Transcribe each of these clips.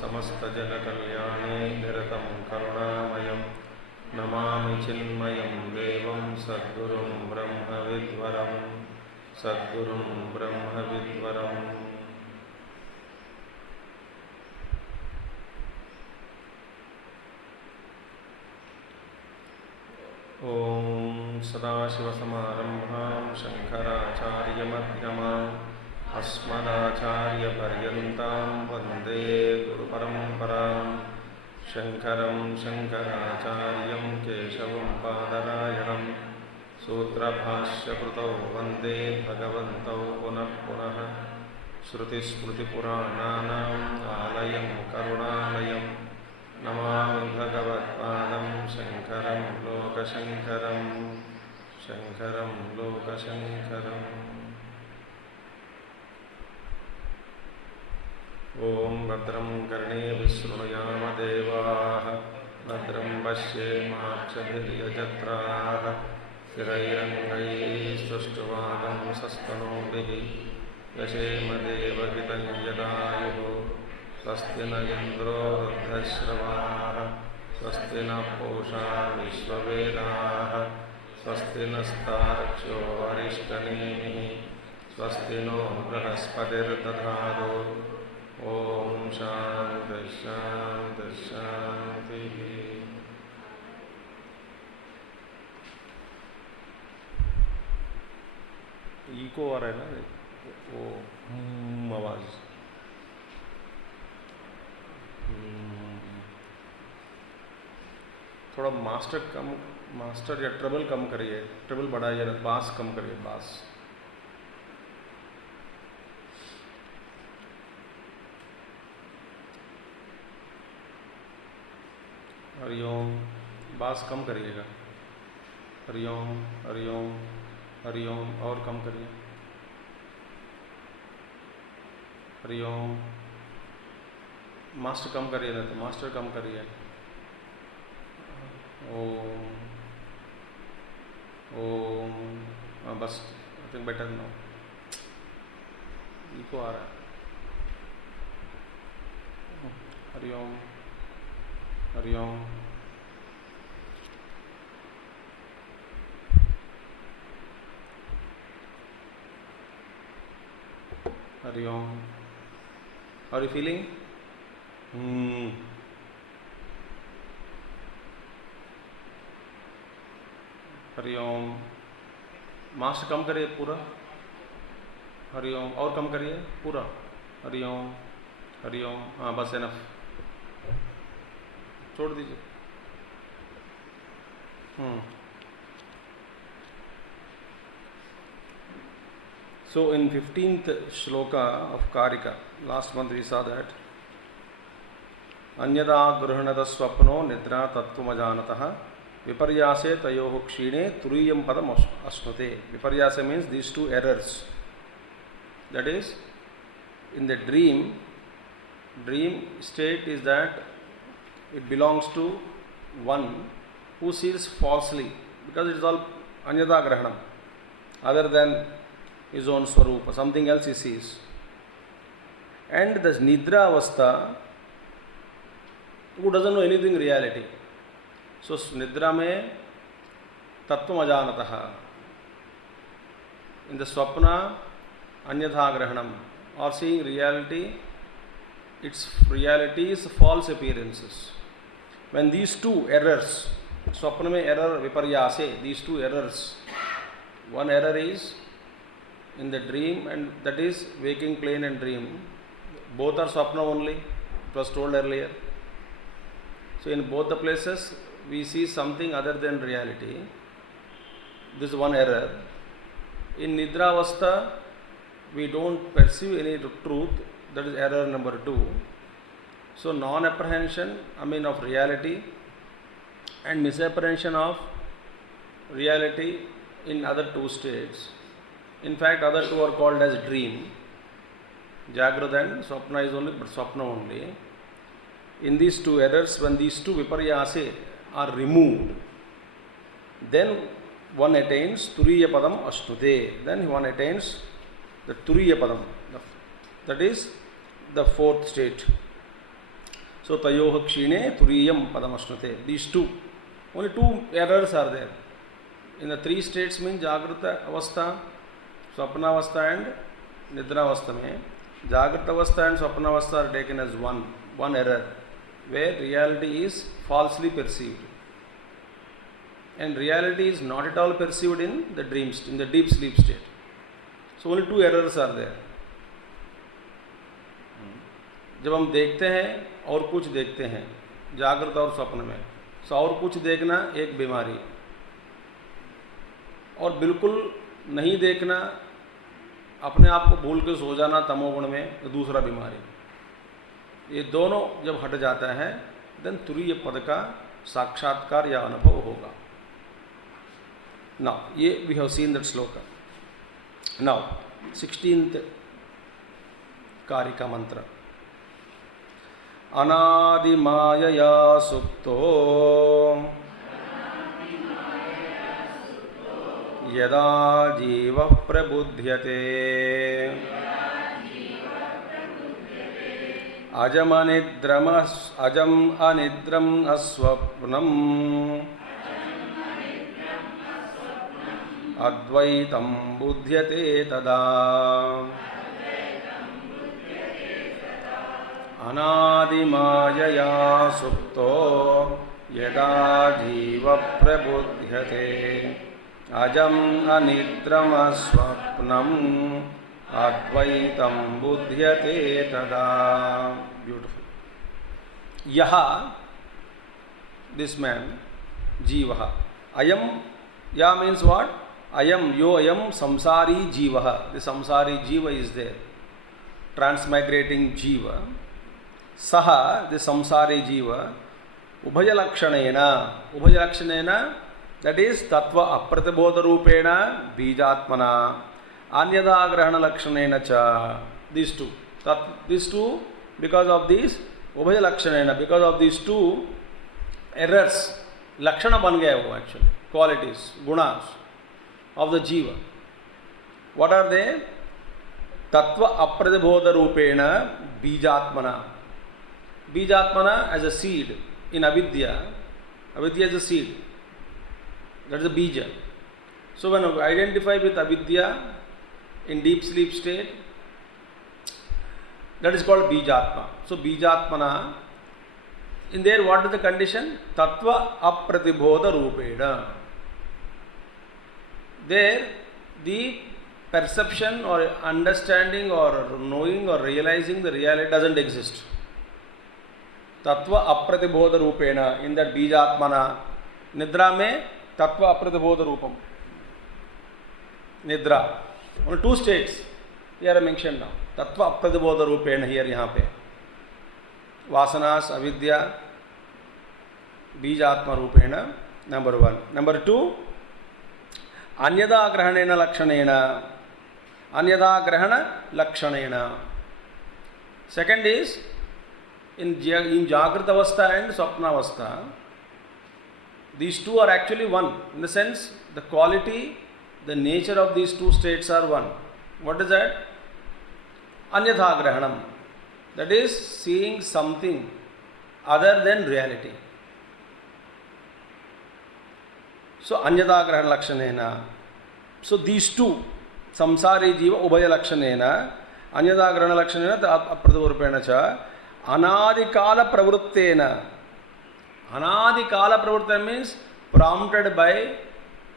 समस्तजनकल्याणे निरतं करुणामयं नमामि चिन्मयं देवं सद्गुरुं ब्रह्मविद्वरं सद्गुरुं ब्रह्मविद्वरम्। ॐ सदाशिवसमारम्भां शङ्कराचार्यमध्यमाम् अस्मदाचार्यपर्यन्तां वन्दे गुरुपरम्परां। शङ्करं शङ्कराचार्यं केशवं बादरायणं सूत्रभाष्यकृतौ वन्दे भगवन्तौ पुनः पुनः। श्रुतिस्मृतिपुराणानाम् आलयं करुणालयं नमामि भगवत्पादं शङ्करं लोकशङ्करं शङ्करं लोकशङ्करम्। ॐ भद्रं कर्णेभिः शृणुयाम देवाः भद्रं पश्येमाक्षभिर्यजत्राः स्थिरैरङ्गैस्तुष्टुवागंसस्तनूभिः यशेम देवहितं यदायुः। स्वस्ति न इन्द्रो वृद्धश्रवाः स्वस्ति न पूषा विश्ववेदाः स्वस्ति नस्तार्क्ष्यो अरिष्टनेमिः स्वस्ति नो बृहस्पतिर्दधातु। ॐ शान्ति शान्ति शान्तिः। इको आ रहा है ना वो आवाज। थोड़ा मास्टर या ट्रबल कम करिए, ट्रबल बढ़ाइए, बास कम करिए, बास। हरिओम, बास कम करिएगा। हरिओम हरिओम हरिओम, और कम करिए। हरिओम, मास्टर कम करिए ना, तो मास्टर कम करिए। ओम ओम, बस I think better now. Echo आ रहा है। Hariom Hariom Hariom. How are you feeling? Hariom, master कम करिए पूरा। हरिओम, और कम करिए पूरा। हरिओम हरिओम, हाँ बस एनफ, छोड़ दीजिए। So in 15th Śloka of Kārikā, last month we saw that अन्यदा गृह्णत स्वप्नो निद्रा तत्त्वमजानतः विपर्यासे तयोः क्षीणे तुरीयं पदम अश्नुते। Viparyasa means these two errors. That is, in the dream state is that it belongs to one who sees falsely, because it is all anyada grahanam, other than his own swarupa, something else he sees. And the nidra avastha, who doesn't know anything reality. So nidra mein tattvam ajanataha, in the swapna anyatha grahanam, or seeing reality, its reality is false appearances. When these two errors, swapna mein error viparyase, these two errors, one error is in the dream, and that is waking plane and dream, both are swapna only, it was told earlier. So in both the places we see something other than reality, This is one error. In Nidra Avastha, we don't perceive any truth. That is error number 2. So, non-apprehension, of reality, and misapprehension of reality in other 2 states. In fact, other 2 are called as dream. Jagrata and Swapna is only, but Swapna only. In these 2 errors, when these 2 viparyase are removed, then one attains Turiya Padam Ashnute. Then one attains the Turiya Padam. That is the 4th state. So, Tayoha Kshine Turiyam Padam Ashnute. These 2. Only 2 errors are there. In the 3 states means Jagrata Avastha, Swapna Avastha and Nidra Avastha. Jagrata Avastha and Swapna Avastha are taken as one error, where reality is falsely perceived. And reality is not at all perceived in the dream, in the deep sleep state. So only 2 errors are there. जब हम देखते हैं और कुछ देखते हैं जागृत और स्वप्न में, सो और कुछ देखना एक बीमारी, और बिल्कुल नहीं देखना, अपने आप को भूल के सो जाना तमोगुण में, तो दूसरा बीमारी. ये दोनों जब हट जाता है, देन तुरीय पद का साक्षात्कार या अनुभव होगा. Now, we have seen that Śloka. Now, 16th Kārikā mantra. Anādi māyaya supto yada jiva prabudhyate ajam anidram asvapnam Advaitam buddhyate tada Anādimājaya supto yada jiva prabudhyate ajam anidram asvapnam Advaitam buddhyate tada. Beautiful. Yaha, this man, jivaha. Ayam, ya means what? Ayam, yo ayam samsari jivaha. The samsari jiva is there. Transmigrating jiva. Saha, the samsari jiva. Ubhayalakshanena, that is tattva apratibodha rupena bijatmana. Anyada grahana lakshanena cha. These 2. These 2, because of these ubhayalakshanena, because of these 2 errors, lakshana ban gaya wo actually. Qualities, gunas of the jiva. What are they? Tattva apratibodha rupena bijatmana. Bijatmana as a seed in avidya. Avidya is a seed. That is a bija. So when we identify with avidya in deep sleep state, that is called bijatma. So bijatmana, in there what is the condition? Tattva apratibodha rupena. There the perception or understanding or knowing or realizing the reality doesn't exist. Tattva apratibodha rupena, in that bijatmana. Nidra mein tattva apratibodha rupam. Nidra. Only 2 states here are mentioned now. Tattva apratibodha rupena here, yahan pe. Vasanas, avidya, bijatma rupena, number 1. Number 2, anyada grahanena lakshanena. Anyada grahana lakshanena. Second is, in Jagrata Avastha and Swapna Avastha, these 2 are actually one. In the sense, the quality, the nature of these 2 states are one. What is that? Anyatha grahanam. That is seeing something other than reality. So, anyada grahana lakshanena. So, these 2, samsari jiva ubhaya lakshanena, anyada grahana lakshanena apratibodha cha, anadikala pravruttena. Anadikala pravruttena means prompted by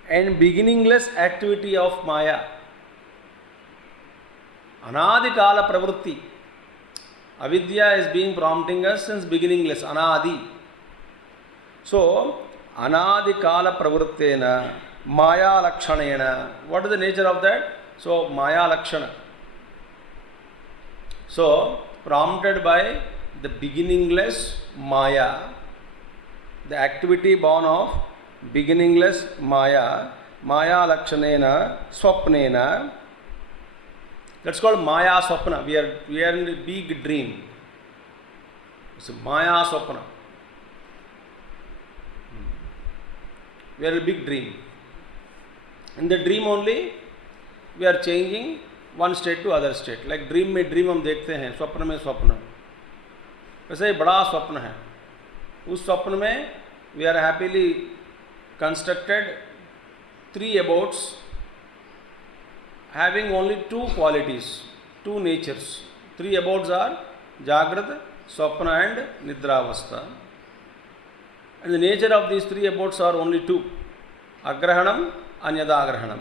and beginningless activity of Maya. Anadikala pravrutti. Avidya is being prompting us since beginningless, anadi. So, anadikala pravruttena Maya Lakshanena. What is the nature of that? So, Maya Lakshana. So, prompted by the beginningless Maya, the activity born of beginningless Maya, Maya Lakshanena, Swapnena. That's called Maya Swapna. We are in a big dream. It's a Maya Swapna. We are in a big dream. In the dream only, we are changing one state to other state. Like dream में dream हम देखते हैं, स्वप्न में स्वप्न. वैसे ही बड़ा स्वप्न है. उस स्वप्न में we are happily constructed 3 abodes having only 2 qualities, 2 natures. 3 abodes are Jagrat, Swapna and Nidravastha. And the nature of these 3 abodes are only 2. Agrahanam, Anyadagrahanam.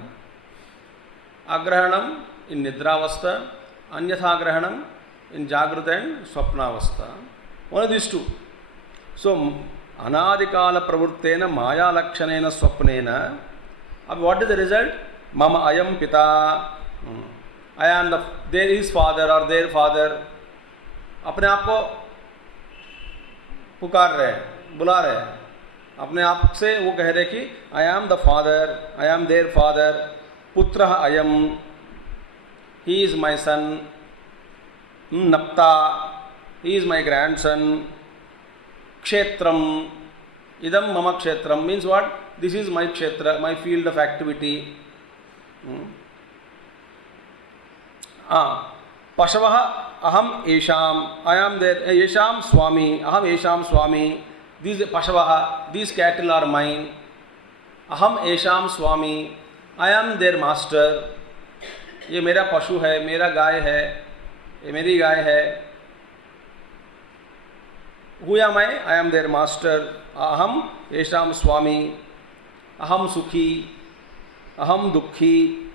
Agrahanam in Nidravastha, Anyathagrahanam in Jagrat and Swapnavastha. One of these 2. So, Anadikala Pravurtena, Maya Lakshanena, Swapnena. What is the result? Mama ayam pita. I am there is father or their father. अपने आप को पुकार रहे हैं, बुला रहे हैं. अपने आप से वो कह रहे कि I am the father, I am their father. Putra ayam. He is my son. Napta. He is my grandson. Kshetram. Idam mama kshetram means what? This is my kshetra, my field of activity. Pashavaha aham esham. I am there. Esham Swami. Aham esham Swami. These Pashavaha, these cattle are mine. Aham esham Swami. I am their master. ये मेरा पशु है, मेरा गाय है, ये मेरी गाय है. Who am I? I am their master. Aham esham Swami. Aham sukhi. Aham dukhi.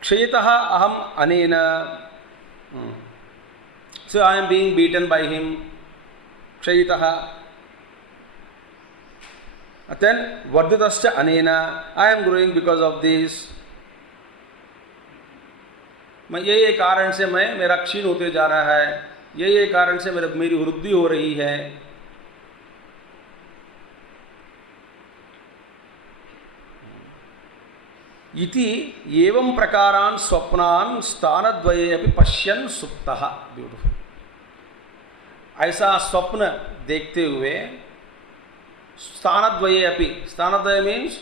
Kshayataha aham anena. So I am being beaten by him. Kshayataha. Then Vaitathya anena. I am growing because of this. ये कारण से मेरा क्षीण होते जा रहा है. ये कारण से मेरी वृद्धि हो रही है. इति एवं प्रकारान् स्वप्नान् स्थानद्वये अपि पश्यन् सुप्तः. ब्यूटीफुल. ऐसा स्वप्न देखते हुए स्थानद्वये अपि. स्थानद्वय मीन्स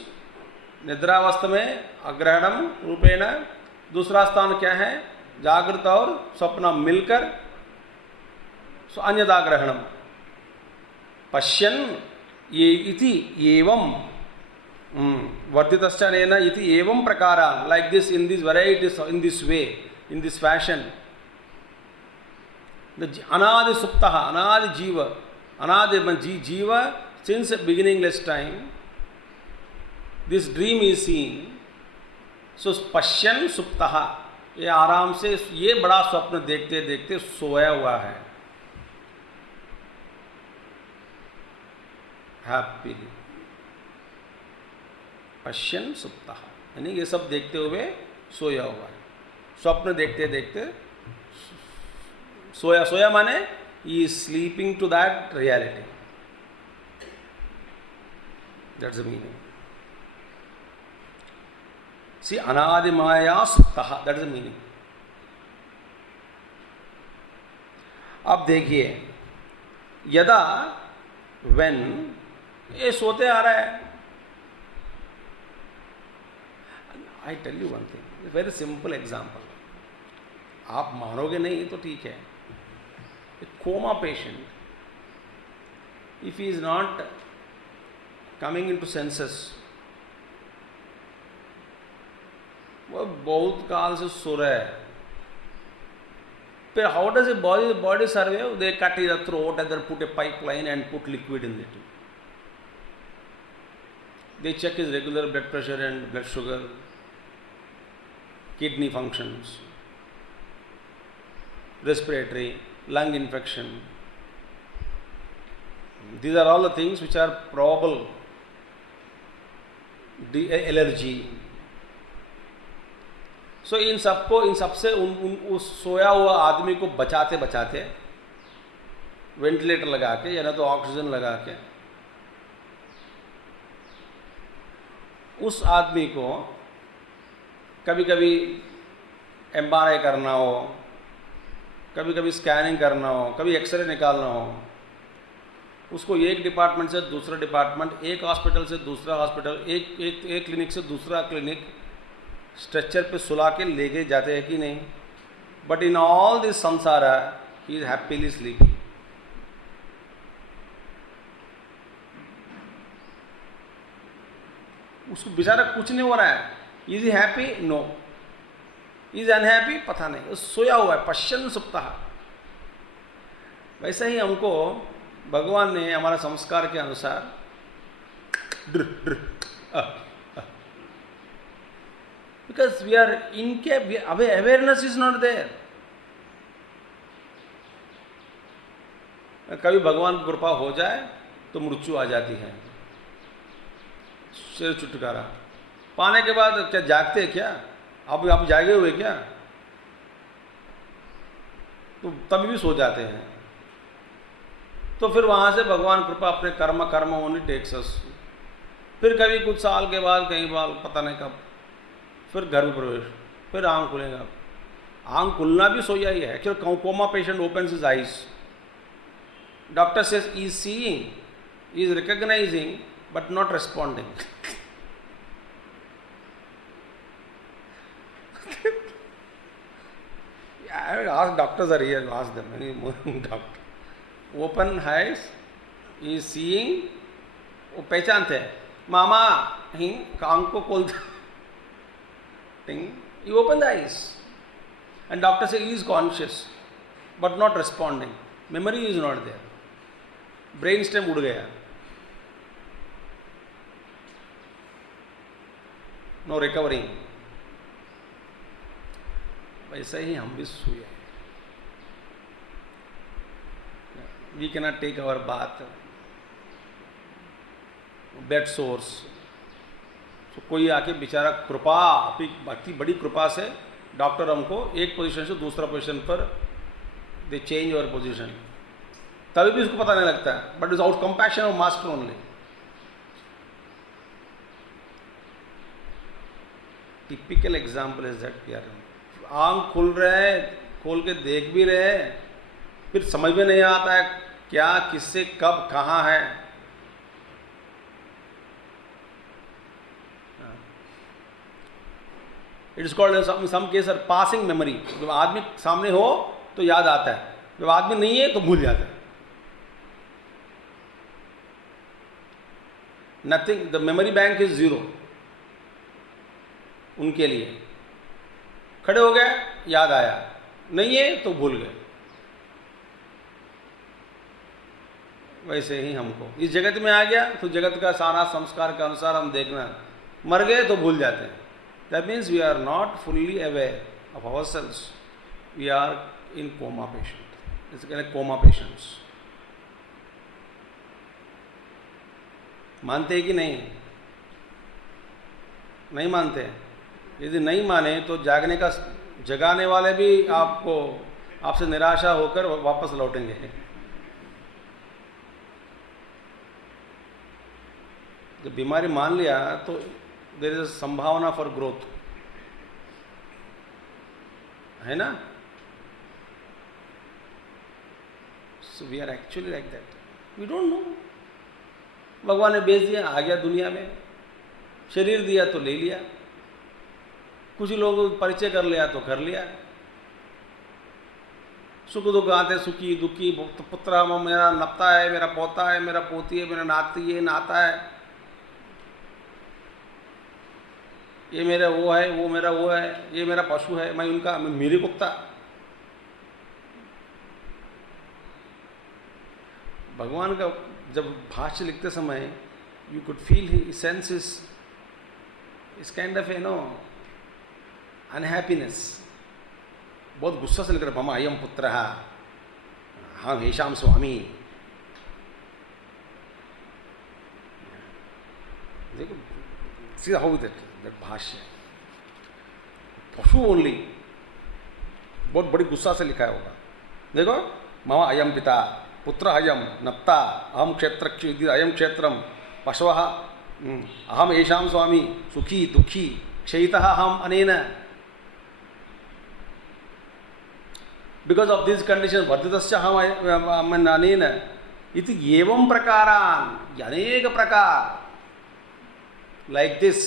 निद्रावस्था में अग्रहणम रूपेण. दूसरा स्थान क्या है? जागृत और स्वप्न मिलकर अन्यदाग्रहणम. पश्यन् ये इति एवं वर्धितश्च अनेन इति एवं प्रकारान्. Like this, in these varieties, in this way, in this fashion. The anadi suptaha, anadi jiva, anadi jiva, since beginningless time, this dream is seen. So पश्यन् सुप्तः. ये आराम से ये बड़ा स्वप्न देखते देखते सोया हुआ है. हैप्पीली. पश्यन् सुप्तः यानी ये सब देखते हुए सोया हुआ है. स्वप्न देखते देखते सोया माने he is sleeping to that reality. That's the meaning. See, anadi maya suptaha, that is the meaning. अब देखिए, यदा when ये सोते आ रहा है. I tell you one thing, a very simple example. आप मानोगे नहीं तो ठीक है. A coma patient, if he is not coming into senses, वो बहुत काल से सो रहा है. फिर how does the body survive? They cut his throat and then put a pipeline and put liquid in it. They check his regular blood pressure and blood sugar, kidney functions, respiratory, lung infection. These are all the things which are probable. Allergy. So इन सबसे उस सोया हुआ आदमी को बचाते बचाते ventilator लगा के या ना तो ऑक्सीजन लगा के उस आदमी को कभी कभी एमआरआई करना हो, कभी कभी स्कैनिंग करना हो, कभी एक्सरे निकालना हो, उसको एक डिपार्टमेंट से दूसरा डिपार्टमेंट, एक हॉस्पिटल से दूसरा हॉस्पिटल, एक क्लिनिक से दूसरा क्लिनिक स्ट्रेचर पे सुला के लेके जाते हैं कि नहीं? बट इन ऑल दिस संसारा ही इज हैप्पीली स्लीपिंग। उसको बेचारा कुछ नहीं हो रहा है। Is he happy? No. Is unhappy? पता नहीं, सोया हुआ है, पश्यन् सुप्तः। वैसे ही हमको भगवान ने हमारा संस्कार के अनुसार बिकॉज वी आर इनके अवेयरनेस इज नॉट देयर। कभी भगवान की कृपा हो जाए तो मृत्यु आ जाती है, सिर छुटकारा पाने के बाद क्या जागते हैं क्या? आप जागे हुए क्या? तो तभी भी सो जाते हैं। तो फिर वहाँ से भगवान कृपा अपने कर्म ओनली टेक्स अस। फिर कभी कुछ साल के बाद, कई बार पता नहीं कब, फिर घर में प्रवेश, फिर आँख खुलेगा। आँख खुलना भी सोया ही है। Actually coma patient opens his eyes, doctor says he is seeing, he is recognizing but not responding. I will ask, doctors are here, ask them. Any doctor open eyes, he is seeing, वो पहचानते हैं, मामा ही कान को खोलते, he opened the eyes and doctor says he is conscious but not responding. Memory is not there, brain stem उड़ गया, no recovering. वैसे ही हम भी सोए। We cannot take our bath, bed source. तो कोई आके बेचारा कृपा, अपनी बड़ी कृपा से डॉक्टर हमको एक पोजीशन से दूसरा पोजीशन पर दे चेंज अवर पोजीशन, तभी भी उसको पता नहीं लगता है, but is out compassion of master only. Typical example is that यार, आँख खुल रहे हैं, खोल के देख भी रहे हैं, फिर समझ में नहीं आता है क्या, किससे, कब, कहाँ है। It is called some case passing memory. जब आदमी सामने हो तो याद आता है, जब आदमी नहीं है तो भूल जाता है। Nothing, the memory bank is zero उनके लिए। खड़े हो गए, याद आया, नहीं है तो भूल गए। वैसे ही हमको इस जगत में आ गया तो जगत का सारा संस्कार के अनुसार हम देखना, मर गए तो भूल जाते हैं। That means we are not fully aware of ourselves. We are in coma patient. It's like coma patients. मानते हैं कि नहीं? नहीं मानते। यदि नहीं माने तो जागने का, जगाने वाले भी आपसे निराशा होकर वापस लौटेंगे। जब बीमारी मान लिया तो देयर इज संभावना फॉर ग्रोथ, है ना? So we are actually like that, we don't know. भगवान ने भेज दिया, आ गया दुनिया में, शरीर दिया तो ले लिया, कुछ लोग परिचय कर लिया तो कर लिया। सुख दुख आते, सुखी दुखी, पुत्र मेरा नपता है, मेरा पोता है, मेरा पोती है, मेरा नाती है, नाता है, ये मेरा वो है, वो मेरा वो है, ये मेरा पशु है, मैं उनका, मैं मेरी कुत्ता। भगवान का जब भाष्य लिखते समय you could feel he sense इस काइंड ऑफ अनहैप्पीनेस। बहुत गुस्सा से लिख रहे, मम अयम पुत्र, हाँ हेशाम स्वामी। देखो See how that Bhāṣya. पशु ओनली बहुत बड़ी गुस्सा से लिखा होगा. देखो, मम अयम पिता पुत्र अयम नप्ता अहम क्षेत्र अयम क्षेत्रम पशवः अहम येषां स्वामी सुखी दुखी क्षयितः अहम अनेन. बिकॉज ऑफ दिस कंडीशन वर्धितस्य अहम अनेन इति एवं प्रकारान् अनेक प्रकार लाइक दिस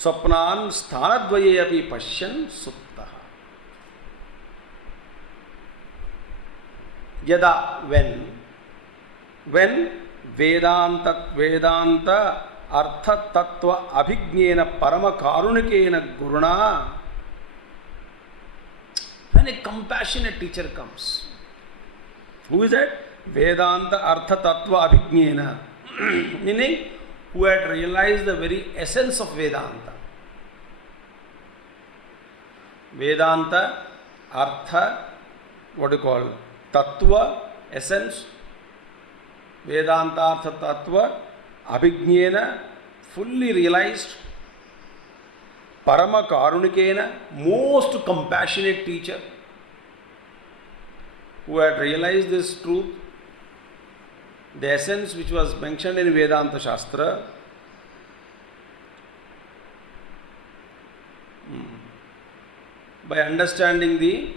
स्वप्नान् स्थानद्वये अपि पश्यन् सुप्तः. यदा when वेदांत अर्थ तत्व अभिज्ञेन परम कारुणिकेन गुरुणा, when a compassionate teacher comes. Who is that? Vedanta artha tattva abhignena. Meaning, who had realized the very essence of Vedanta. Vedanta, artha, what do you call? Tattva, essence. Vedanta artha tattva abhignena, fully realized. Parama karunikena, most compassionate teacher, who had realized this truth, the essence which was mentioned in Vedanta Shastra. By understanding the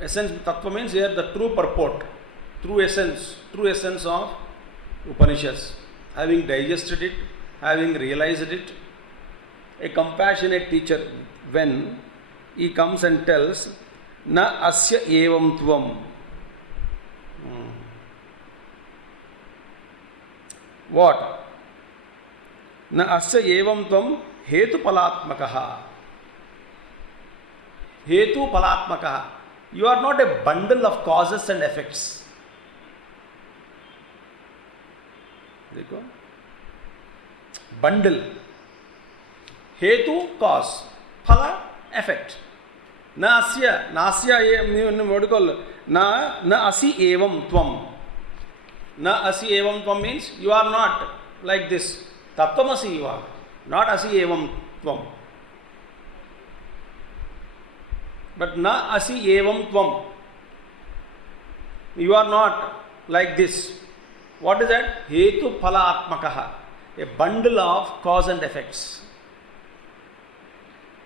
essence, tattva means here the true purport, true essence of Upanishads. Having digested it, having realized it, a compassionate teacher, when he comes and tells, na asya evam tvam. What? Na asya evam tvam hetu palatmakaha. Hetu palatmakaha. You are not a bundle of causes and effects. देखो, bundle. Hetu, cause. Phala, effect. Na asya, what do you call? Na asi evam tvam. Na asi evam tvam means you are not like this. Tattvamasi you are. Not asi evam tvam. But na asi evam tvam. You are not like this. What is that? Hetu phala atmakaha. A bundle of cause and effects.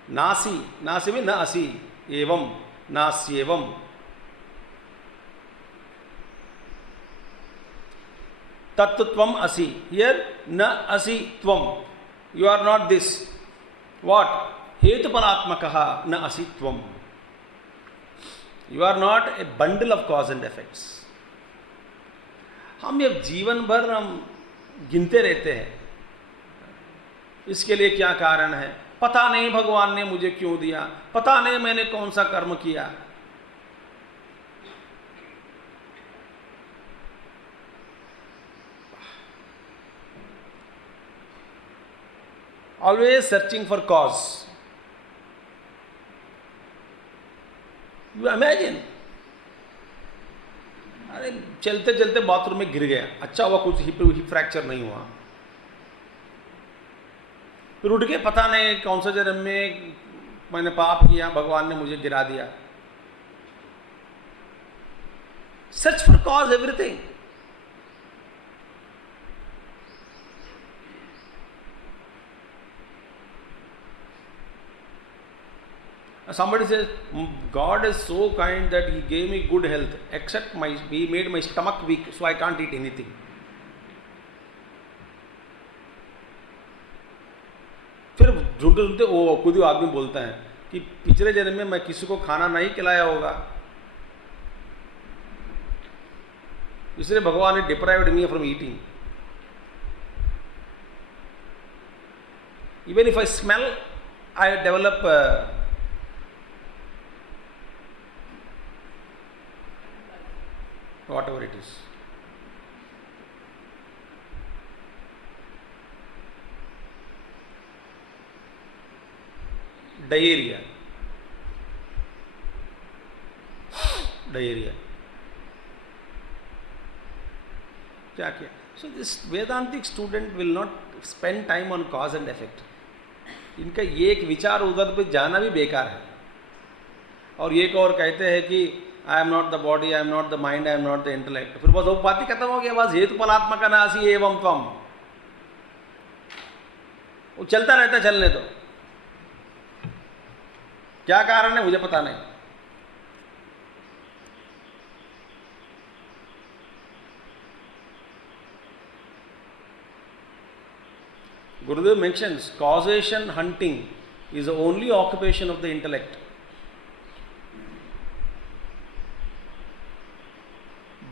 Nasi means na asi, evam, nasyevam. Tattvam asi. Here, na asi tvam. You are not this. What? Hetu palatmakaha na asi tvam. You are not a bundle of cause and effects. हम ये जीवन भर हम गिनते रहते हैं, इसके लिए क्या कारण है, पता नहीं भगवान ने मुझे क्यों दिया, पता नहीं मैंने कौन सा कर्म किया. Always searching for cause. You imagine, अरे चलते चलते बाथरूम में गिर गया, अच्छा हुआ कुछ हिप फ्रैक्चर नहीं हुआ. फिर उठ के पता नहीं कौन सा जन्म में मैंने पाप किया, भगवान ने मुझे गिरा दिया. Search for cause everything. Somebody says, God is so kind that He gave me good health, except He made my stomach weak, so I can't eat anything. फिर ढूंढते ढूंढते वो खुद ही आदमी बोलता है कि पिछले जन्म में मैं किसी को खाना नहीं खिलाया होगा, इसलिए भगवान ने deprived me from eating. Even if I smell, I develop whatever it is. Diarrhea. क्या किया? So this Vedantic student will not spend time on cause and effect. इनका ये एक विचार उधर पे जाना भी बेकार है. और एक और कहते हैं कि I am not the body, I am not the mind, I am not the intellect. फिर बस वो बात ही खत्म हो गया. बस हेतु फलात्मक नासी एवं त्वम. वो चलता रहता, चलने दो. क्या कारण है मुझे पता नहीं. Gurudev mentions causation hunting is the only occupation of the intellect.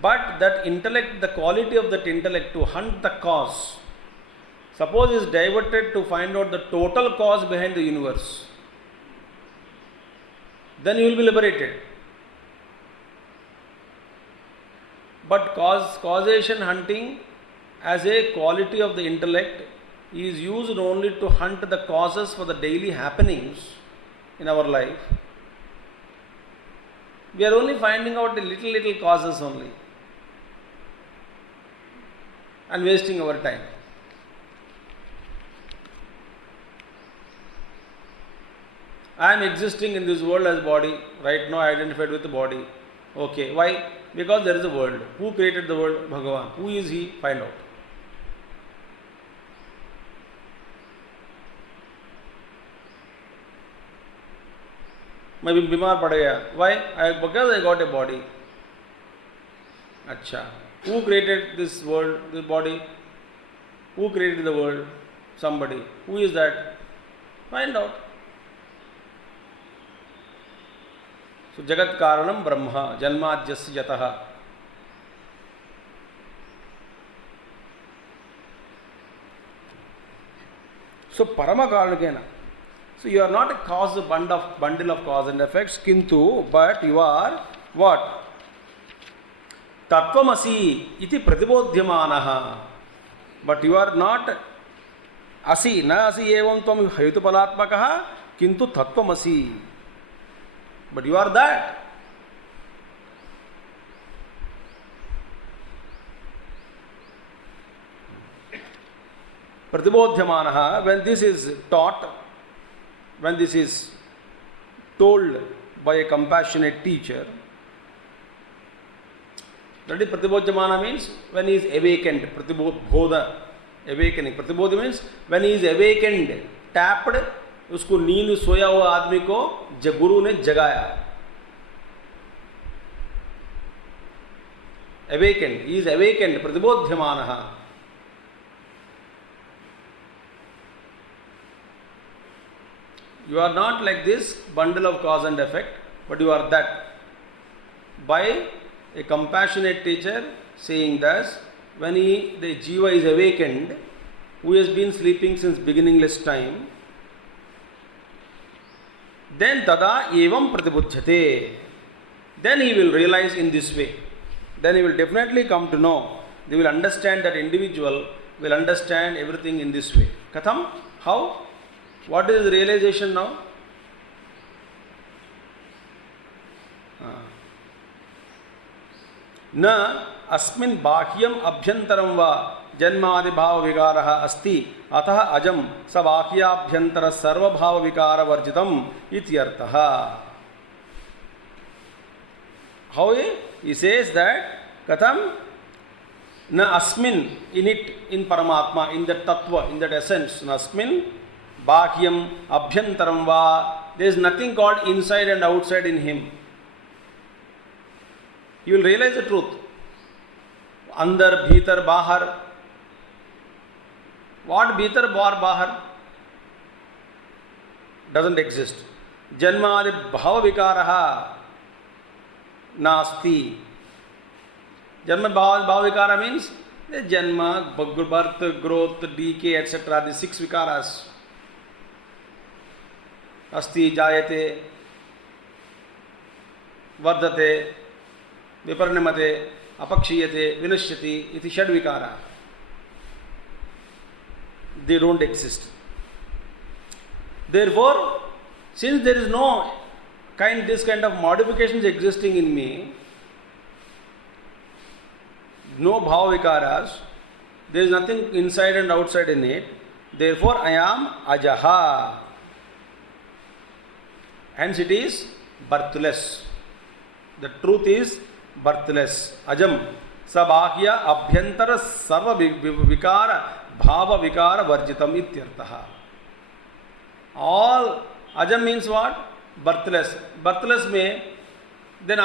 But that intellect, the quality of that intellect to hunt the cause, suppose is diverted to find out the total cause behind the universe, then you will be liberated. But causation hunting as a quality of the intellect is used only to hunt the causes for the daily happenings in our life. We are only finding out the little causes only and wasting our time. I am existing in this world as body. Right now I identified with the body. Okay, why? Because there is a world. Who created the world? Bhagavan. Who is he? Find out. मैं भी बीमार पड़ गया. Why? Because I got a body. अच्छा. Who created this world, this body? Who created the world? Somebody. Who is that? Find out. So Jagat Karanam Brahma Janmadhyasya Yatah. So Parama Karanakena. So you are not a cause, bundle of cause and effects, kintu, but you are what? Tattvamasi iti pratibodhyamanaha. But you are not asi, na asi evam tvam hayutupalatmakaha, kintu tattvamasi. But you are that. Pratibodhyamanaha, when this is taught, when this is told by a compassionate teacher, that is pratibodhyamana means when he is awakened. Pratibodha, awakening. Pratibodha means when he is awakened, tapped, उसको नींद सोया हुआ आदमी को गुरु ने जगाया. Awakened, he is awakened, pratibodhyamanaha. You are not like this bundle of cause and effect, but you are that. By a compassionate teacher saying thus, when the jiva is awakened, who has been sleeping since beginningless time, then tada evam pratibudhyate. Then he will realize in this way. Then he will definitely come to know. They will understand, that individual will understand everything in this way. Katham? How? What is the realization now? Na asmin bhakyam abhyantaram va janmadi bhava vikaraha asti atah ajam sa bhakya abhyantara sarva bhava vikara varjitam ityartaha. How he says that katham na asmin, in it, in Paramatma, in that tattva, in that essence, na asmin bhakyam abhyantaram va, there is nothing called inside and outside in him. You will realize the truth. Andar, bhitar, bahar. What bhitar or bahar? Doesn't exist. Janmadi bhava vikaraha nasti. Janma bhava vikara means the janma, birth, growth, decay, etc. The 6 vikaras. Asti, jayate, vardhate, viparnamate, apakshiyate, vinashyati, iti shad vikara. They don't exist. Therefore, since there is no this kind of modifications existing in me, no bhava vikaras, There is nothing inside and outside in it. Therefore, I am ajaha. Hence, it is birthless. The truth is birthless. Ajam. Sabhya abhyantara sarva vikara bhava vikara varjitam ityartaha. All ajam means what? Birthless. Birthless may then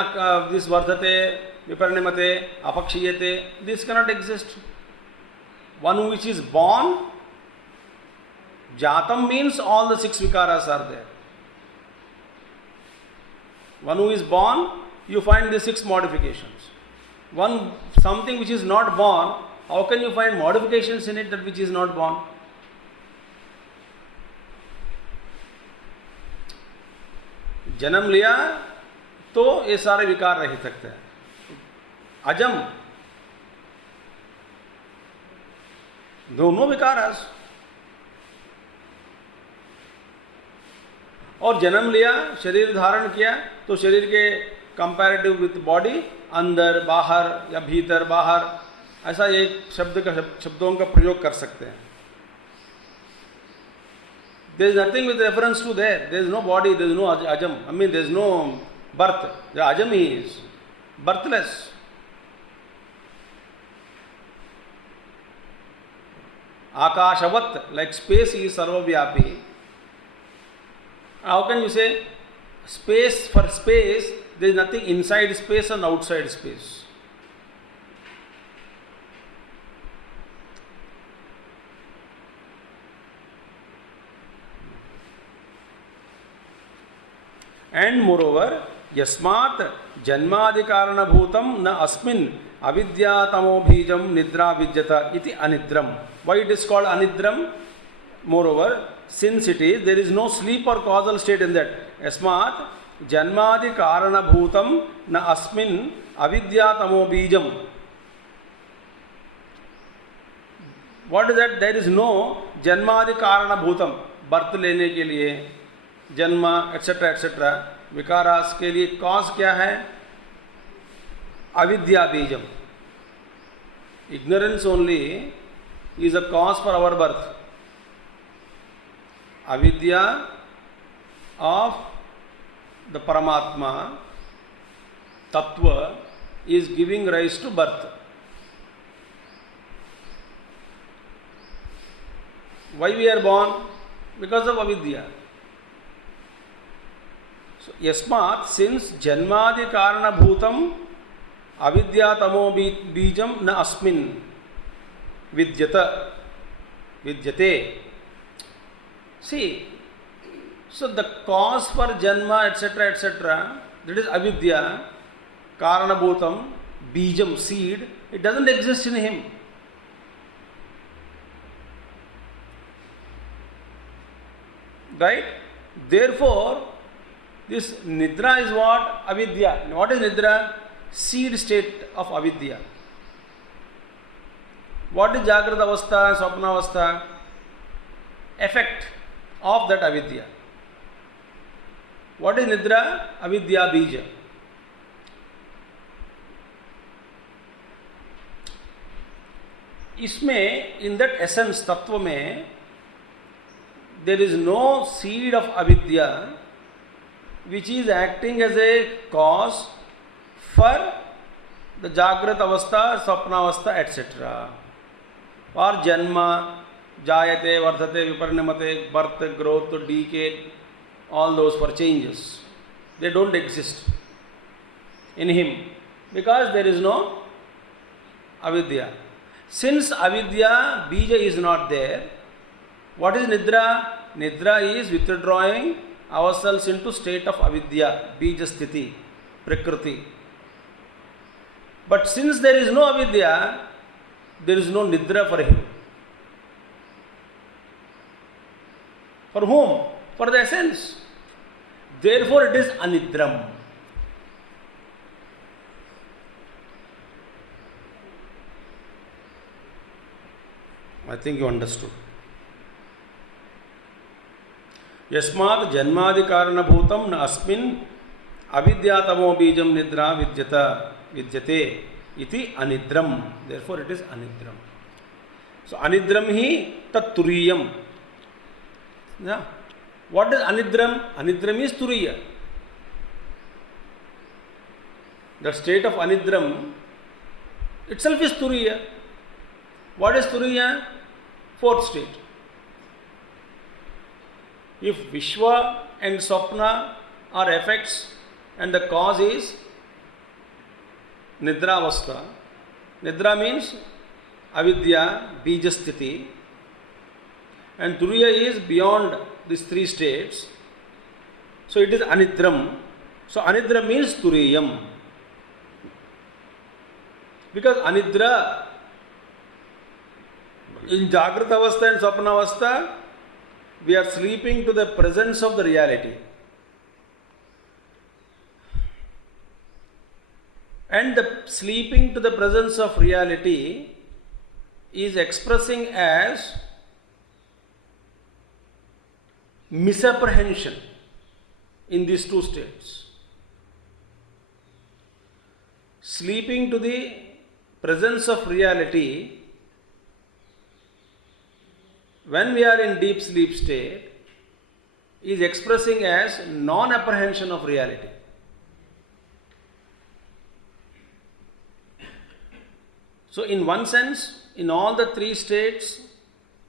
this vardhate, viparinamate, apakshiyate, this cannot exist. One which is born, jatam means all the 6 vikaras are there. One who is born, you find the 6 modifications. Something which is not born, how can you find modifications in it that which is not born? जन्म लिया तो ये सारे विकार रह सकते हैं. अजम, दोनों विकार है. और जन्म लिया, शरीर धारण किया, तो शरीर के कंपैरेटिव विथ बॉडी, अंदर बाहर या भीतर बाहर, ऐसा एक शब्दों का प्रयोग कर सकते हैं. There is nothing with reference to there. There is no body, there is no ajam. I mean, there is no birth. The ajam is birthless. Akashavat, like space is sarvavyapi. How can you say space? For space, there is nothing inside space and outside space. And moreover, yasmat janmadikaranabhutam na asmin avidyatamo bhijam nidra vidyata iti anidram. Why it is called anidram? Moreover, since it is, there is no sleep or causal state in that. Yasmat janmadikaranabhutam na asmin avidyatamo bhijam. What is that? There is no janmadikaranabhutam. Birth लेने के लिए, जन्म etcetera etcetera, विकारास के लिए cause क्या है? अविद्या बीजम. Ignorance only is a cause for our birth. Avidya of the Paramatma Tattva is giving rise to birth. Why we are born? Because of avidya. So, yasmat, since janmadi karana bhutam avidya tamo bijam na asmin vidyate. See, so the cause for janma, etc., etc., that is avidya, karana bhutam, bijam, seed, it doesn't exist in him. Right? Therefore, this nidra is what? Avidya. What is nidra? Seed state of avidya. What is Jagrata Avastha, Swapna Avastha? Effect of that avidya. What is nidra? Avidya bija. इसमें, in that essence, तत्व में, there is no seed of avidya which is acting as a cause for the Jagrata Avastha, Swapna Avastha, etc. Or Janma, Jayate, Vardhate, Viparinamate, birth, growth, decay, all those for changes. They don't exist in him because there is no avidya. Since avidya, bija is not there, what is nidra? Nidra is withdrawing ourselves into state of avidya, bija sthiti, prakriti. But since there is no avidya, there is no nidra for him. For whom? For the essence. Therefore it is anidram. I think you understood. Yasmat janmadi karana bhutam na asmin avidyatamo bijam nidra vidyate iti anidram. Therefore it is anidram. So anidram hi tat turiyam. Yeah. What is anidram? Anidram is turiya. The state of anidram itself is turiya. What is turiya? Fourth state. If Vishwa and Swapna are effects and the cause is Nidravastha. Nidra means avidya, bijasthiti, and turiya is beyond these three states. So it is anidram. So anidra means turiyam. Because anidra in Jagrata Avastha and Swapna Avastha, we are sleeping to the presence of the reality. And the sleeping to the presence of reality is expressing as misapprehension in these two states. Sleeping to the presence of reality, when we are in deep sleep state, is expressing as non-apprehension of reality. So in one sense, in all the three states,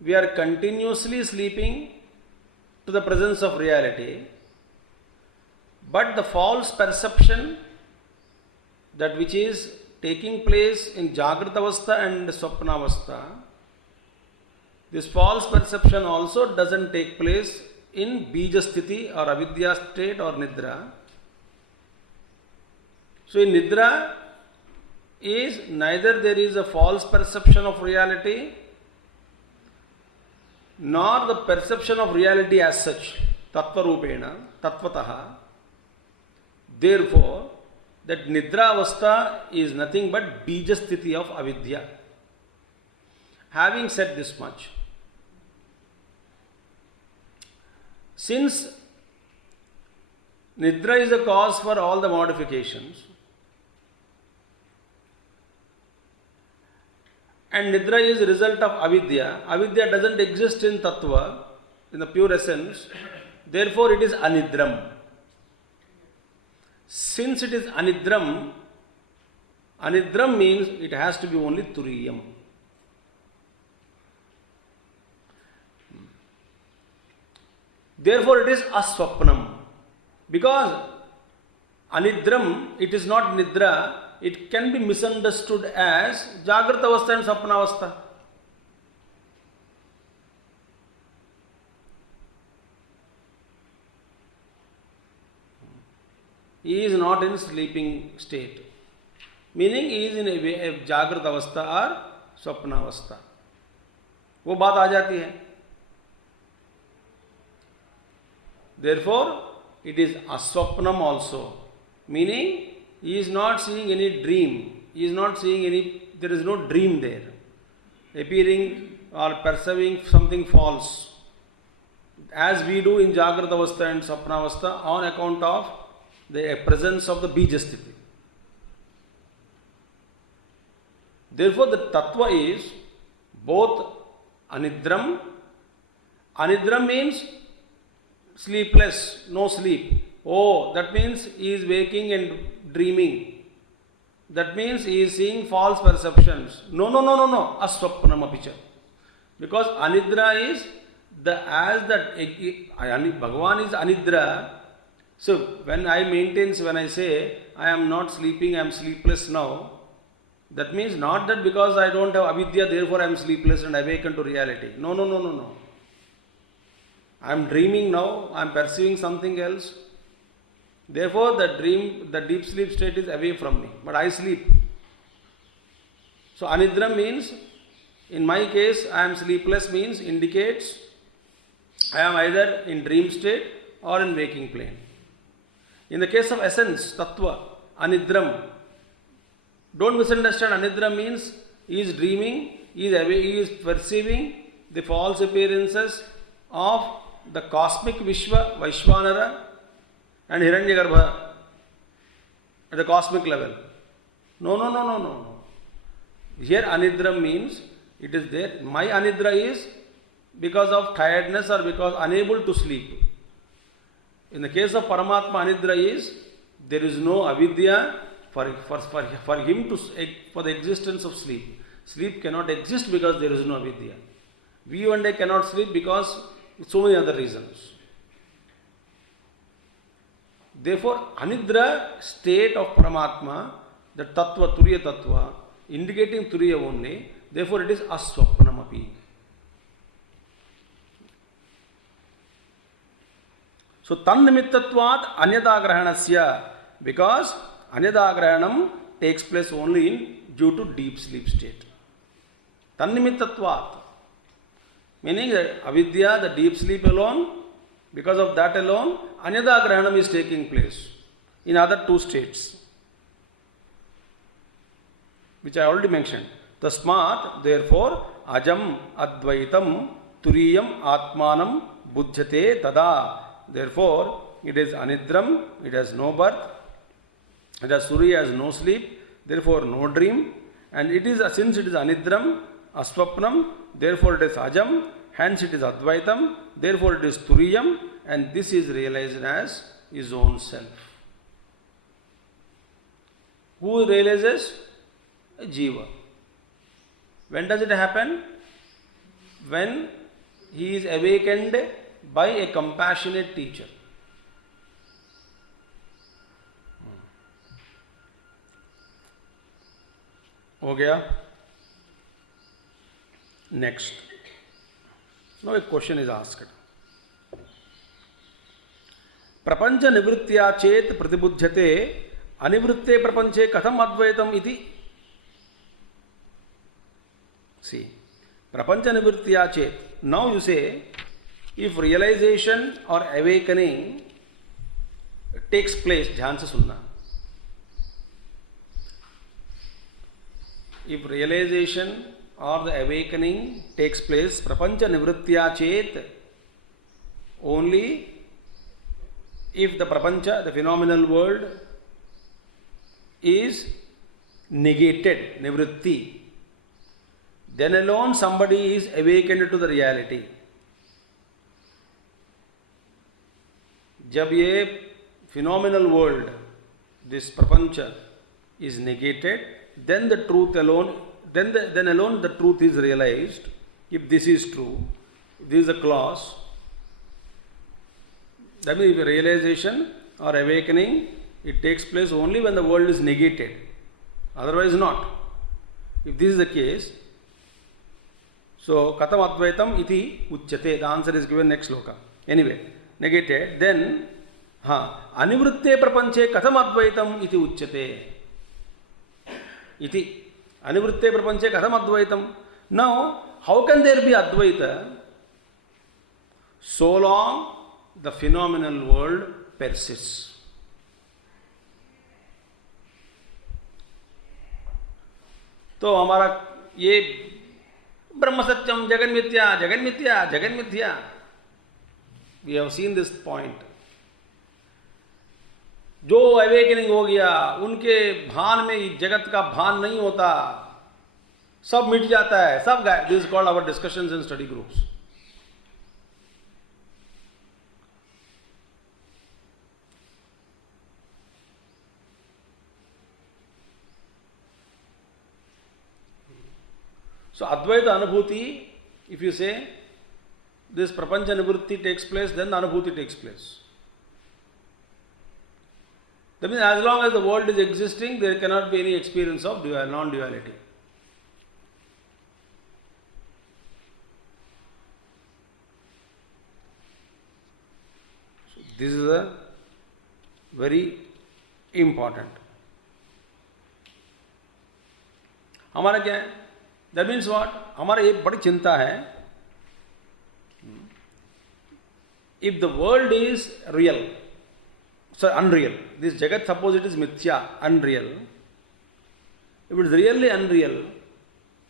we are continuously sleeping to the presence of reality, but the false perception, that which is taking place in Jagrata Avastha and Swapna Avastha, this false perception also doesn't take place in Bijasthiti or Avidya state or Nidra. So in Nidra is neither there is a false perception of reality nor the perception of reality as such, Tattva Rupena, Tattvataha. Therefore, that Nidra Avastha is nothing but Bijasthiti of Avidya. Having said this much, since Nidra is the cause for all the modifications, and Nidra is the result of Avidya, Avidya doesn't exist in Tattva, in the pure essence, therefore it is Anidram. Since it is Anidram, Anidram means it has to be only Turiyam. Therefore it is Aswapnam. Because Anidram, it is not Nidra, it can be misunderstood as Jagrata Avastha and Swapna Avastha. He is not in sleeping state. Meaning he is in a Jagrata Avastha or Swapna Avastha. वो बात आ जाती है. Therefore, it is Aswapnam also. Meaning, he is not seeing any dream. He is not seeing any, there is no dream there. Appearing or perceiving something false. As we do in Jagrata Avastha and Swapna Avastha on account of the presence of the Bijasthiti. Therefore, the Tattva is both Anidram. Anidram means sleepless, no sleep. Oh, that means he is waking and dreaming. That means he is seeing false perceptions. No. Aswapnam apicha. Because Anidra is Bhagavan is Anidra. So when I say I am not sleeping, I am sleepless now, that means not that because I don't have avidya, therefore I am sleepless and awaken to reality. No. I am dreaming now, I am perceiving something else. Therefore the deep sleep state is away from me, but I sleep. So Anidra means, in my case, I am sleepless means indicates I am either in dream state or in waking plane. In the case of essence, Tattva, Anidram, don't misunderstand. Anidram means he is dreaming, he is away, he is perceiving the false appearances of the cosmic Vishwa, Vaishvanara and Hiranyagarbha at the cosmic level. No. Here Anidram means It is there. My anidra is because of tiredness or because unable to sleep. In the case of Paramatma, anidra is there is no avidya for him to for the existence of sleep. Sleep cannot exist because there is no avidya. We one day cannot sleep because so many other reasons. Therefore, anidra state of Paramatma, the tattva, turiya tattva, indicating turiya only, therefore it is aswapnamapi. So, tannimitatvat anyadagrahanasya, because anyadagrahanam takes place only due to deep sleep state. Tannimitatvat, meaning that avidya, the deep sleep alone, because of that alone, anyadagrahanam is taking place in other two states, which I already mentioned. Tasmat, therefore, ajam advaitam turiyam atmanam buddhyate tada. Therefore, it is anidram, it has no birth, it has surya, has no sleep, therefore no dream, and it is, since it is anidram, aswapnam, therefore it is ajam, hence it is advaitam, therefore it is turiyam, and this is realized as his own self. Who realizes? A jiva. When does it happen? When he is awakened by a compassionate teacher. हो गया? Next. Now a question is asked. प्रपंच निवृत्त्या चेत प्रतिबुध्यते अनिवृत्ते प्रपंचे कथम अद्वैतम इति. See, प्रपंच निवृत्त्या चेत. Now you say, if realization or awakening takes place, ध्यान से सुनना. If realization or the awakening takes place, prapancha nivrittya chet, only if the prapancha, the phenomenal world, is negated, nivritti, then alone somebody is awakened to the reality. जब ये phenomenal world, this prapancha, is negated, then the truth alone, then alone the truth is realized. If this is true, if this is a clause, that means if realization or awakening, it takes place only when the world is negated, otherwise not. If this is the case, so katam advaitam iti uchyate, the answer is given next sloka. Anyway, negated, then anivrutte prapanche katam advaitam iti uchyate. Iti. Anivrutte prapanche katham advaitam. Now, how can there be advaita so long the phenomenal world persists? तो हमारा ये ब्रह्म सत्यम जगन मिथ्या जगन मिथ्या जगन मिथ्या, we have seen this point. जो awakening हो गया, उनके भान में जगत का भान नहीं होता, सब मिट जाता है, सब गायब. This is called our discussions in study groups. So Advaita Anubhuti, if you say this Prapancha Nivritti takes place, then the Anubhuti takes place. That means as long as the world is existing, there cannot be any experience of non-duality. So this is a very important. हमारा क्या है? That means what? हमारा एक बड़ी चिंता है. If the world is real, so unreal, this Jagat, suppose it is mithya, unreal. If it is really unreal,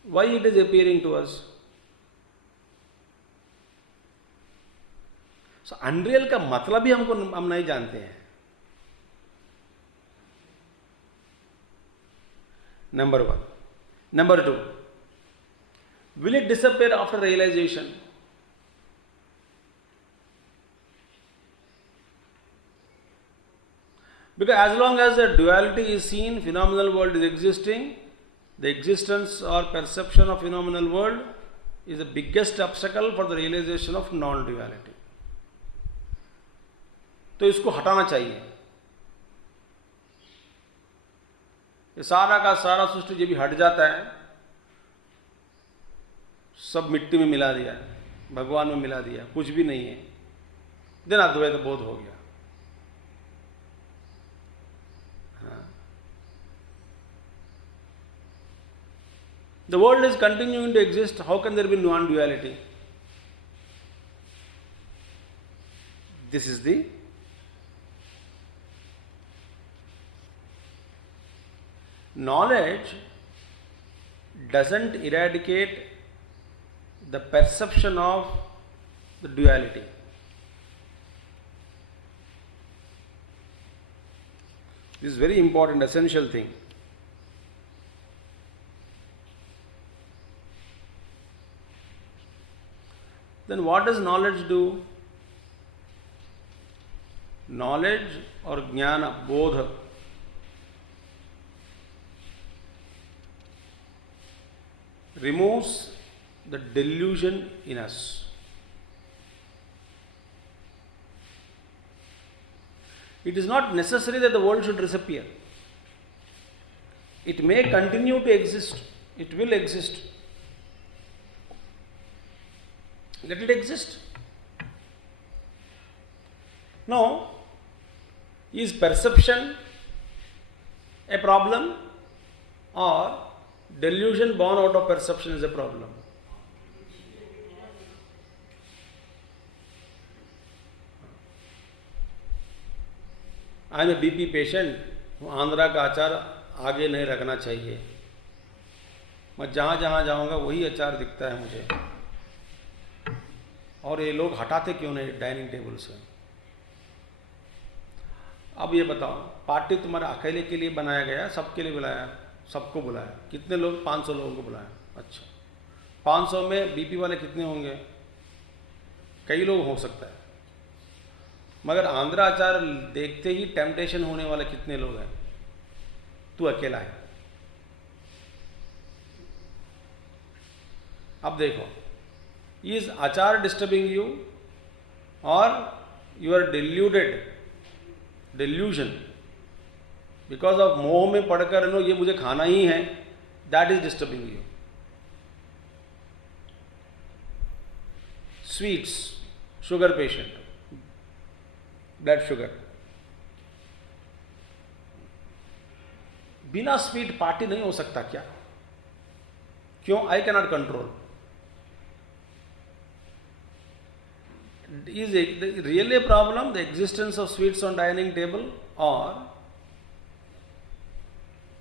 why it is appearing to us? So unreal का मतलब ही हम नहीं जानते हैं. Number one. Number two, Will it disappear after realization? Because as long as the duality is seen, phenomenal world is existing, the existence or perception of phenomenal world is the biggest obstacle for the realization of non-duality. तो इसको हटाना चाहिए. ये सारा का सारा सृष्टि जब भी हट जाता है, सब मिट्टी में मिला दिया, भगवान में मिला दिया, कुछ भी नहीं है, देन अद्वैत बोध हो गया. The world is continuing to exist. How can there be non-duality? This is the knowledge doesn't eradicate the perception of the duality. This is very important, essential thing. Then what does knowledge do? Knowledge or jnana, bodha, removes the delusion in us. It is not necessary that the world should disappear. It may continue to exist. It will exist. Let it exist. Now, is perception a problem or delusion born out of perception is a problem? I am a BP patient. Andhra का अचार आगे नहीं रखना चाहिए. मैं जहाँ जहाँ जाऊँगा वही अचार दिखता है मुझे. और ये लोग हटाते क्यों नहीं डाइनिंग टेबल से? अब ये बताओ, पार्टी तुम्हारे अकेले के लिए बनाया गया, सबके लिए बुलाया, सबको बुलाया. कितने लोग? 500 लोगों को बुलाया. अच्छा, 500 में बीपी वाले कितने होंगे? कई लोग हो सकता है. मगर आंध्रा आचार देखते ही टेम्पटेशन होने वाले कितने लोग हैं? तू अकेला है. अब देखो, is achar disturbing you or you are delusion because of मोह में पड़कर नो ये मुझे खाना ही है, that is disturbing you. Sweets, sugar patient, blood sugar, बिना स्वीट पार्टी नहीं हो सकता क्या? क्यों? I cannot control. Is it really a problem, the existence of sweets on dining table, or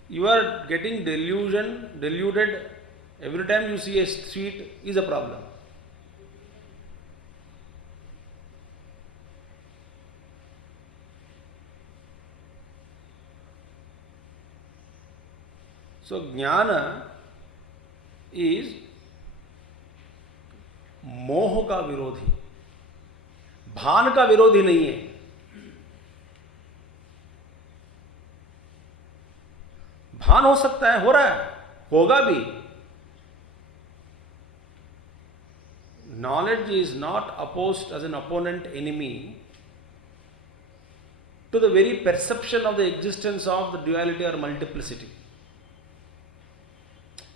you are getting deluded every time you see a sweet is a problem? So jnana is मोह का विरोधी, भान का विरोधी नहीं है. भान हो सकता है, हो रहा है, होगा भी. Knowledge is not opposed as an opponent, enemy to the very perception of the existence of the duality or multiplicity.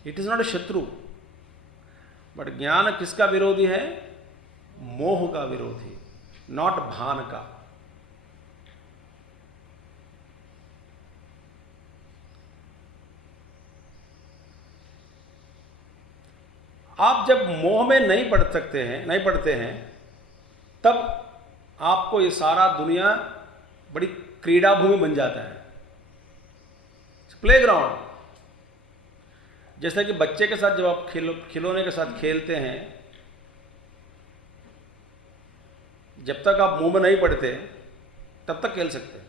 It is not a शत्रु. बट ज्ञान किसका विरोधी है? मोह का विरोधी, नॉट भान का. आप जब मोह में नहीं पढ़ते हैं, तब आपको ये सारा दुनिया बड़ी क्रीड़ा भूमि बन जाता है, प्लेग्राउंड. जैसा कि बच्चे के साथ जब आप खिलौने के साथ खेलते हैं, जब तक आप मुंह में नहीं पड़ते तब तक खेल सकते हैं.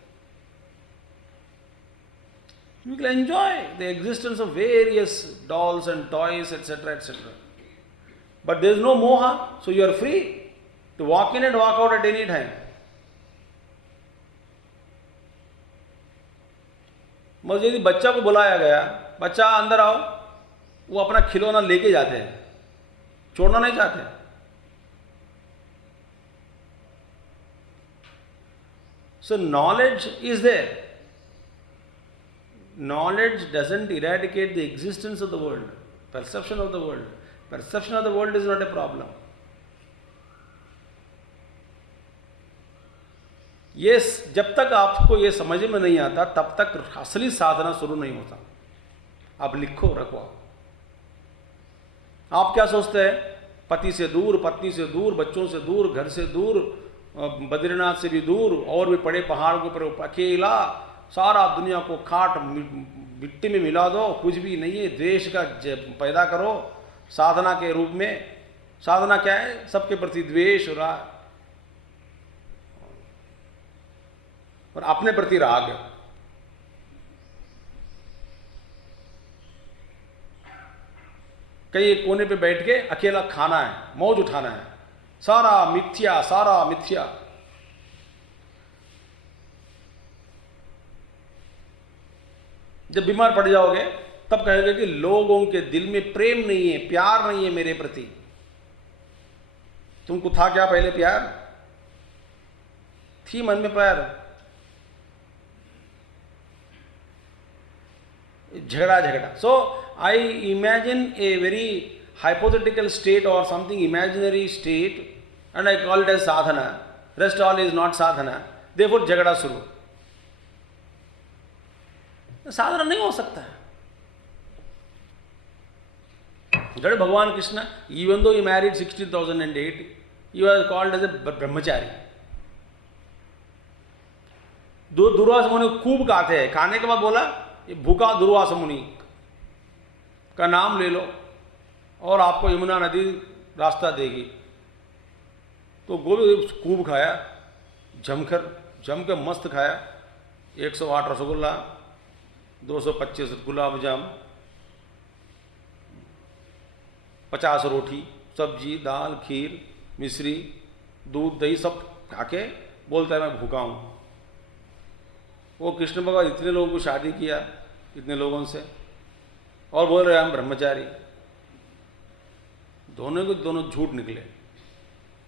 You can enjoy the existence of various dolls and toys, etc., etc. But there is no moha, so you are free to walk in and walk out at any time. मतलब यदि बच्चा को बुलाया गया, बच्चा अंदर आओ, वो अपना खिलौना लेके जाते हैं, छोड़ना नहीं चाहते. So knowledge is there. Knowledge doesn't eradicate the existence of the world, perception of the world. Perception of the world is not a problem. ये जब तक आपको ये समझ में नहीं आता तब तक असली साधना शुरू नहीं होता. आप लिखो रखो. आप क्या सोचते हैं? पति से दूर, पत्नी से दूर, बच्चों से दूर, घर से दूर, बद्रीनाथ से भी दूर, और भी पड़े पहाड़ के ऊपर अकेला, सारा दुनिया को काट मिट्टी में मिला दो, कुछ भी नहीं है. द्वेष का पैदा करो साधना के रूप में. साधना क्या है? सबके प्रति द्वेष और अपने प्रति राग. कहीं एक कोने पे बैठ के अकेला खाना है, मौज उठाना है. सारा मिथ्या, सारा मिथ्या. जब बीमार पड़ जाओगे तब कहेंगे कि लोगों के दिल में प्रेम नहीं है, प्यार नहीं है मेरे प्रति. तुमको था क्या पहले प्यार? थी मन में प्यार. झगड़ा. So I imagine a very hypothetical state or something imaginary state and I call it as sadhana. Rest all is not sadhana. Therefore झगड़ा शुरू. साधना नहीं हो सकता है. जड़ भगवान Krishna, even though he married 16,008, he was called as a ब्रह्मचारी. दुर्वासा मुनि खूब गाते हैं. खाने के बाद बोला ये भूखा दुर्वासा मुनि का नाम ले लो और आपको यमुना नदी रास्ता देगी. तो गोभी खूब खाया, जम के मस्त खाया. 108 रसगुल्ला, 225 गुलाब जाम, 50 रोटी, सब्जी, दाल, खीर, मिश्री, दूध, दही सब खा के बोलता है मैं भूखा हूँ. वो कृष्ण भगवान इतने लोगों को शादी किया, इतने लोगों से, और बोल रहे हम ब्रह्मचारी. दोनों झूठ निकले.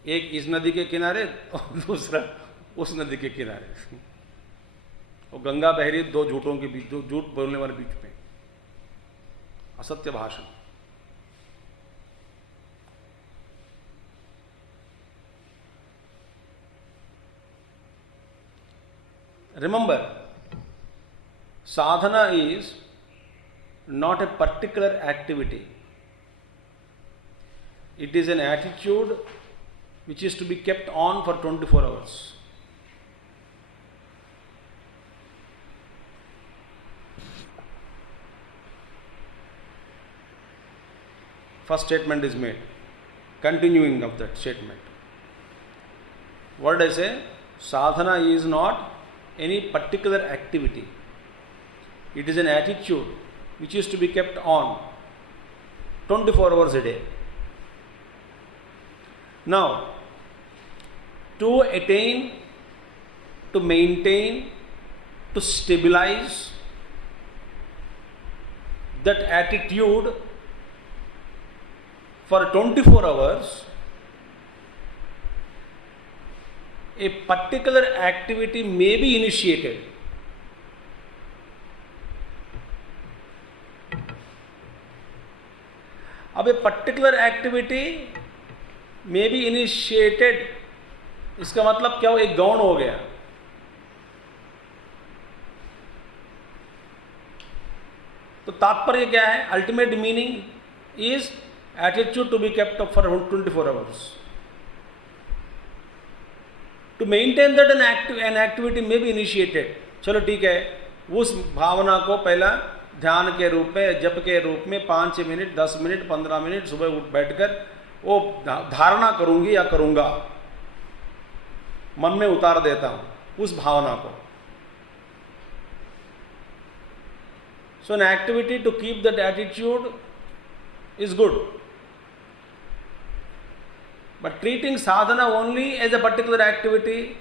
एक इस नदी के किनारे और दूसरा उस नदी के किनारे. और गंगा बह रही, दो झूठों के बीच, दो झूठ बोलने वाले बीच में. असत्य भाषण. Remember, sadhana is not a particular activity. It is an attitude which is to be kept on for 24 hours. First statement is made. Continuing of that statement. What did I say? Sadhana is not any particular activity. It is an attitude which is to be kept on 24 hours a day. Now, to attain, to maintain, to stabilize that attitude for 24 hours, a particular activity may be initiated. अब a particular activity में be initiated, इसका मतलब क्या हो? एक गौण हो गया. तो तात्पर्य क्या है? Ultimate meaning is attitude to be kept up for 24 hours. To maintain that an activity may be initiated. चलो ठीक है, उस भावना को पहला ध्यान के रूप में, जप के रूप में 5 मिनट, 10 मिनट, 15 मिनट सुबह उठ बैठकर वो धारणा करूंगी या करूंगा, मन में उतार देता हूं उस भावना को. So an activity to keep that attitude is good. But treating sadhana only as a particular activity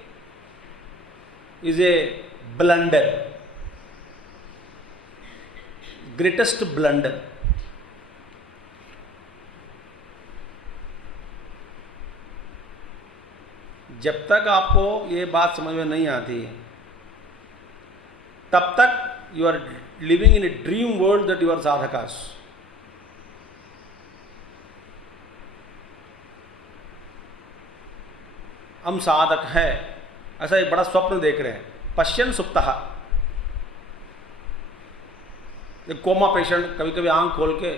is a blunder, greatest blunder. जब तक आपको ये बात समझ में नहीं आती है, तब तक you are living in a dream world that you are साधकास. हम साधक है ऐसा एक बड़ा स्वप्न देख रहे हैं. पश्यन सुप्तः. एक कोमा पेशेंट कभी कभी आंख खोल के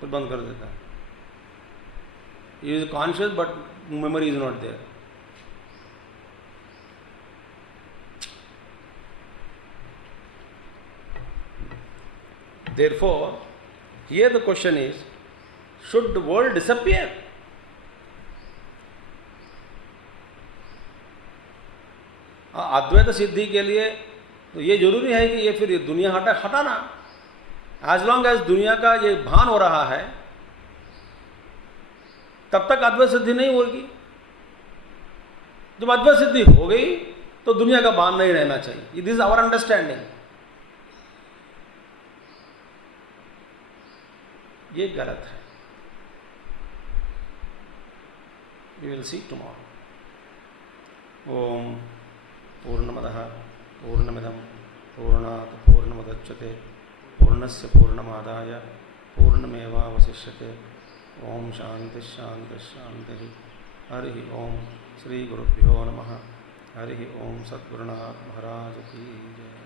फिर बंद कर देता है. He is conscious but memory is not there. Therefore, here the question is, should the world disappear? अद्वैत सिद्धि के लिए तो ये जरूरी है कि ये फिर ये दुनिया हटाना. एज लॉन्ग एज दुनिया का ये भान हो रहा है तब तक अद्वैत सिद्धि नहीं होगी. जब अद्वैत सिद्धि हो गई तो दुनिया का भान नहीं रहना चाहिए. This is our understanding. ये गलत है. We will see tomorrow. Om पूर्णमदः पूर्णमिदं पूर्णात् पूर्णमुदच्यते पूर्णस्य पूर्णमादाय पूर्णमेवावशिष्यते. ओम शांति शांति शांति. हरि ओम. श्री गुरुभ्यो नमः. हरि ओम. सद्गुरुनाथ महाराज की जय.